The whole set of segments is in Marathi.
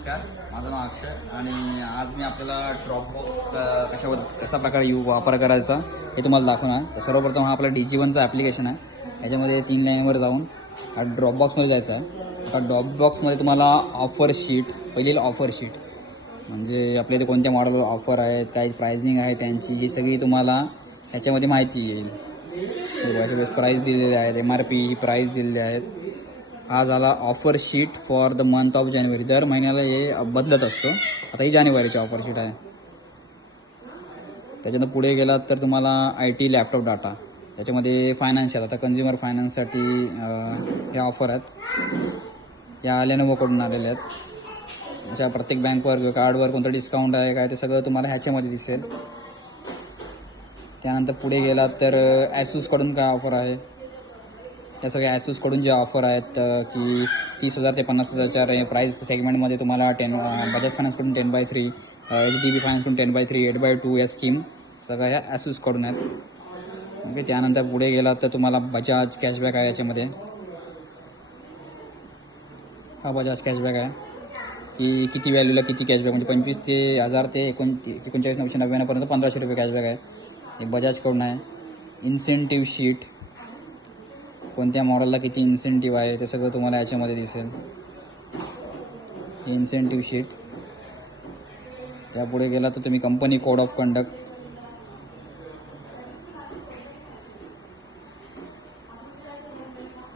नमस्कार, माझं नाव अक्षय आणि आज मी आपल्याला ड्रॉपबॉक्स कशा प्रकारे वापर करायचा हे तुम्हाला दाखवणार. तर सर्वप्रथम हा आपला DG1चा ॲप्लिकेशन आहे. याच्यामध्ये 3 लाईनवर जाऊन हा ड्रॉपबॉक्समध्ये जायचा आहे. आता ड्रॉपबॉक्समध्ये तुम्हाला ऑफर शीट, पहिली ऑफर शीट म्हणजे आपल्या इथे कोणत्या मॉडेलवर ऑफर आहेत, काय प्राइसिंग आहे त्यांची, ही सगळी तुम्हाला ह्याच्यामध्ये माहिती येईल. प्राईस दिलेले आहेत, MRP ही प्राईस दिलेली आहेत. हा झाला offer sheet for the month of जानेवारी. दर महिन्याला हे बदलत असतो. आता ही जानेवारीची ऑफर शीट आहे. त्याच्यानं पुढे गेलात तर तुम्हाला IT लॅपटॉप डाटा, त्याच्यामध्ये फायनान्शियल, आता कंझ्युमर फायनान्ससाठी ह्या ऑफर आहेत. या लेनोव्होकडून आलेल्या आहेत. अशा प्रत्येक बँकवर कार्डवर कोणतं डिस्काउंट आहे काय ते सगळं तुम्हाला ह्याच्यामध्ये दिसेल. त्यानंतर पुढे गेलात तर ॲसूसकडून काय ऑफर आहे, या सगळ्या ॲसूसकडून ज्या ऑफर आहेत की 30,000 ते 50,000च्या प्राईस सेगमेंटमध्ये तुम्हाला बजाज फायनान्सकडून 10/3, HDB फायनान्सकडून 10/3, 8/2 या स्कीम सगळ्या ह्या ॲसूसकडून आहेत. ओके, त्यानंतर पुढे गेलात तर तुम्हाला बजाज कॅशबॅक आहे. याच्यामध्ये हा बजाज कॅशबॅक आहे की किती व्हॅल्यूला किती कॅशबॅक, म्हणजे 25,000 ते 39,999पर्यंत 1,500 रुपये कॅशबॅक आहे. एक बजाजकडून आहे. इन्सेंटिव्ह शीट, कोणत्या मॉडेलला किती इन्सेंटिव्ह आहे ते सगळं तुम्हाला याच्यामध्ये दिसेल. ही इन्सेंटिव्ह शीट. त्यापुढे गेला तर तुम्ही कंपनी कोड ऑफ कंडक्ट,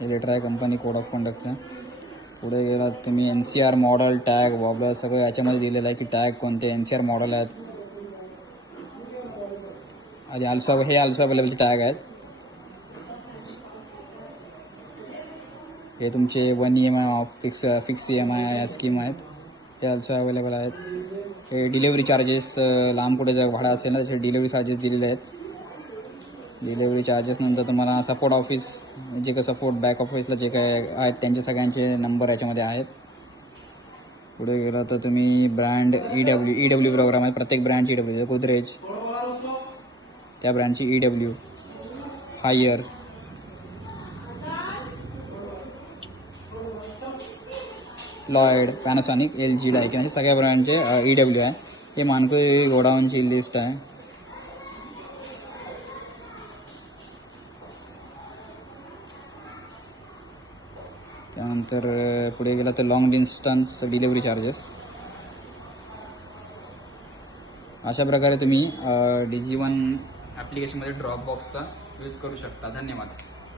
हे लेटर आहे कंपनी कोड ऑफ कंडक्टचं. पुढे गेलात तुम्ही NCR मॉडेल, टॅग, वॉबलर सगळं याच्यामध्ये दिलेलं आहे की टॅग कोणते NCR मॉडेल आहेत. आणि हे ऑल्सो अवेलेबलचे टॅग आहेत. हे तुमचे 1 EMI ऑफ फिक्स EMI या स्कीम आहेत, हे ऑल्सो अवेलेबल आहेत. हे डिलेवरी चार्जेस, लांब पुढे जर भाडा असेल ना त्याचे डिलेवरी चार्जेस दिलेले आहेत. डिलेवरी चार्जेस नंतर तुम्हाला सपोर्ट ऑफिस, जे काही सपोर्ट बॅक ऑफिसला जे काय आहेत त्यांचे सगळ्यांचे नंबर याच्यामध्ये आहेत. पुढे गेला तर तुम्ही ब्रँड EW प्रोग्राम आहे. प्रत्येक ब्रँडची EW, गोदरेज त्या ब्रँडची EW, Haier, Lloyd, Panasonic, LG, Daikin असे सगळ्या ब्रँडचे EW आहे. हे मानको गोडाऊनची लिस्ट आहे. त्यानंतर पुढे गेला तर लॉंग डिस्टन्स डिलिव्हरी चार्जेस. अशा प्रकारे तुम्ही DG1 ॲप्लिकेशनमध्ये ड्रॉपबॉक्सचा यूज करू शकता. धन्यवाद.